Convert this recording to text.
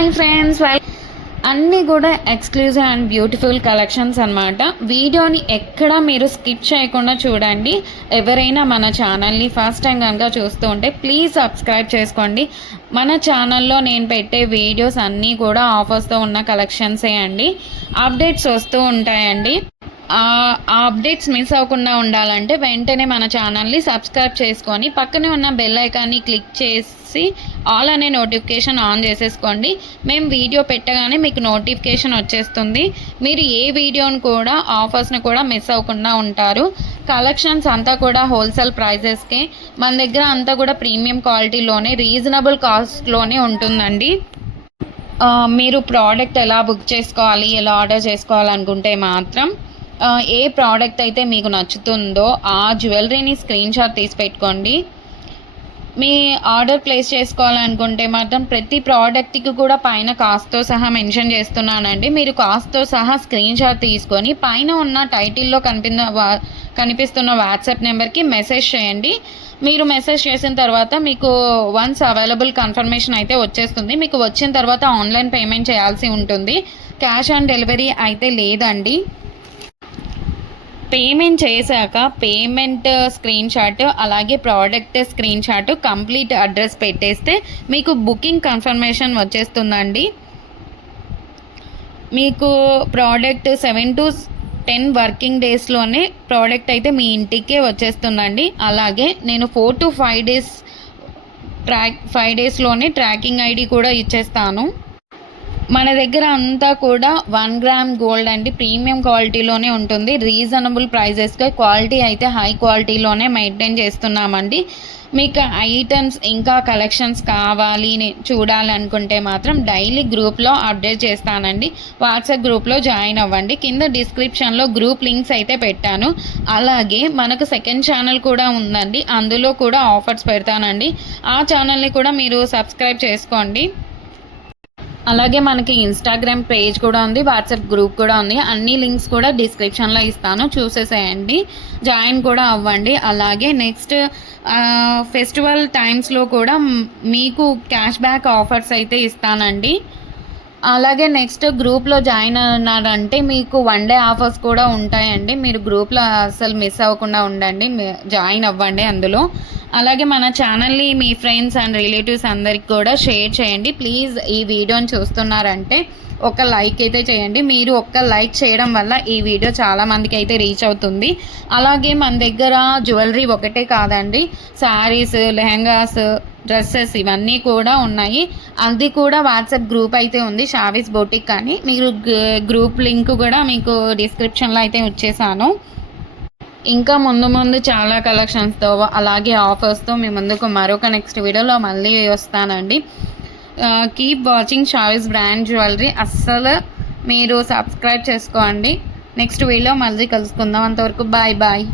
Hi friends, అన్నీ కూడా exclusive and beautiful collections అనమాట. వీడియోని ఎక్కడ మీరు స్కిప్ చేయకుండా చూడండి. ఎవరైనా మన ఛానల్ని ఫస్ట్ టైం కనుక చూస్తూ ఉంటే ప్లీజ్ సబ్స్క్రైబ్ చేసుకోండి. మన ఛానల్లో నేను పెట్టే వీడియోస్ అన్నీ కూడా ఆఫర్స్తో ఉన్న కలెక్షన్సే అండి. అప్డేట్స్ వస్తూ ఉంటాయండి. ఆ అప్డేట్స్ మిస్ అవ్వకుండా ఉండాలంటే వెంటనే మన ఛానల్ని సబ్స్క్రైబ్ చేసుకొని పక్కనే ఉన్న బెల్ ఐకాన్ని క్లిక్ చేసి ఆల్ అనే నోటిఫికేషన్ ఆన్ చేసేసుకోండి. మేము వీడియో పెట్టగానే మీకు నోటిఫికేషన్ వచ్చేస్తుంది. మీరు ఏ వీడియోని కూడా ఆఫర్స్ని కూడా మిస్ అవ్వకుండా ఉంటారు. కలెక్షన్స్ అంతా కూడా హోల్సేల్ ప్రైజెస్కే, మన దగ్గర అంతా కూడా ప్రీమియం క్వాలిటీలోనే రీజనబుల్ కాస్ట్లోనే ఉంటుందండి. మీరు ప్రోడక్ట్ ఎలా బుక్ చేసుకోవాలి, ఎలా ఆర్డర్ చేసుకోవాలనుకుంటే మాత్రం ఏ ప్రోడక్ట్ అయితే మీకు నచ్చుతుందో ఆ జ్యువెలరీని స్క్రీన్ షాట్ తీసి పెట్టుకోండి. మీ ఆర్డర్ ప్లేస్ చేసుకోవాలనుకుంటే మాత్రం ప్రతి ప్రోడక్ట్కి కూడా పైన కాస్ట్తో సహా మెన్షన్ చేస్తున్నానండి. మీరు కాస్ట్తో సహా స్క్రీన్ షాట్ తీసుకొని పైన ఉన్న టైటిల్లో కనిపిస్తున్న వాట్సాప్ నెంబర్కి మెసేజ్ చేయండి. మీరు మెసేజ్ చేసిన తర్వాత మీకు వన్స్ అవైలబుల్ కన్ఫర్మేషన్ అయితే వచ్చేస్తుంది. మీకు వచ్చిన తర్వాత ఆన్లైన్ పేమెంట్ చేయాల్సి ఉంటుంది. క్యాష్ ఆన్ డెలివరీ అయితే లేదండి. పేమెంట్ చేశాక పేమెంట్ స్క్రీన్ షాట్ అలాగే product screen shot complete address పెట్టేస్తే మీకు బుకింగ్ కన్ఫర్మేషన్ వచ్చేస్తుందండి. మీకు ప్రోడక్ట్ 7 to 10 వర్కింగ్ డేస్లోనే ప్రోడక్ట్ అయితే మీ ఇంటికే వచ్చేస్తుందండి. అలాగే నేను 4 to 5 డేస్లోనే ట్రాకింగ్ ఐడి కూడా ఇచ్చేస్తాను. మన దగ్గర అంతా కూడా 1 గ్రామ్ గోల్డ్ అండి, ప్రీమియం క్వాలిటీలోనే ఉంటుంది. రీజనబుల్ ప్రైజెస్గా క్వాలిటీ అయితే హై క్వాలిటీలోనే మెయింటైన్ చేస్తున్నామండి. మీకు ఐటమ్స్ ఇంకా కలెక్షన్స్ కావాలి చూడాలనుకుంటే మాత్రం డైలీ గ్రూప్లో అప్డేట్ చేస్తానండి. వాట్సాప్ గ్రూప్లో జాయిన్ అవ్వండి. కింద డిస్క్రిప్షన్లో గ్రూప్ లింక్స్ అయితే పెట్టాను. అలాగే మనకు సెకండ్ ఛానల్ కూడా ఉందండి, అందులో కూడా ఆఫర్స్ పెడతానండి. ఆ ఛానల్ని కూడా మీరు సబ్స్క్రైబ్ చేసుకోండి. అలాగే మనకి ఇన్స్టాగ్రామ్ పేజ్ కూడా ఉంది, వాట్సాప్ గ్రూప్ కూడా ఉంది. అన్ని లింక్స్ కూడా డిస్క్రిప్షన్లో ఇస్తాను, చూసేసేయండి, జాయిన్ కూడా అవ్వండి. అలాగే నెక్స్ట్ ఫెస్టివల్ టైమ్స్లో కూడా మీకు క్యాష్ బ్యాక్ ఆఫర్స్ అయితే ఇస్తానండి. అలాగే నెక్స్ట్ గ్రూప్లో జాయిన్ అన్నారంటే మీకు 1 day ఆఫర్స్ కూడా ఉంటాయండి. మీరు గ్రూప్లో అసలు మిస్ అవ్వకుండా ఉండండి, జాయిన్ అవ్వండి అందులో. అలాగే మన ఛానల్ని మీ ఫ్రెండ్స్ అండ్ రిలేటివ్స్ అందరికి కూడా షేర్ చేయండి. ప్లీజ్ ఈ వీడియోని చూస్తున్నారంటే ఒక లైక్ అయితే చేయండి. మీరు ఒక్క లైక్ చేయడం వల్ల ఈ వీడియో చాలామందికి అయితే రీచ్ అవుతుంది. అలాగే మన దగ్గర జ్యువెలరీ ఒకటే కాదండి, శారీస్, లెహంగాస్, డ్రెస్సెస్ ఇవన్నీ కూడా ఉన్నాయి. అది కూడా వాట్సాప్ గ్రూప్ అయితే ఉంది, షావీస్ బొటిక్ అని. మీరు గ్రూప్ లింక్ కూడా మీకు డిస్క్రిప్షన్లో అయితే వచ్చేసాను. ఇంకా ముందు చాలా కలెక్షన్స్తో అలాగే ఆఫర్స్తో మీ ముందుకు మరొక నెక్స్ట్ వీడియోలో మళ్ళీ వస్తానండి. Keep watching Shavi's brand jewellery. అస్సలు మీరు సబ్స్క్రైబ్ చేసుకోండి. నెక్స్ట్ వీడియో మళ్ళీ కలుసుకుందాం. అంతవరకు బాయ్.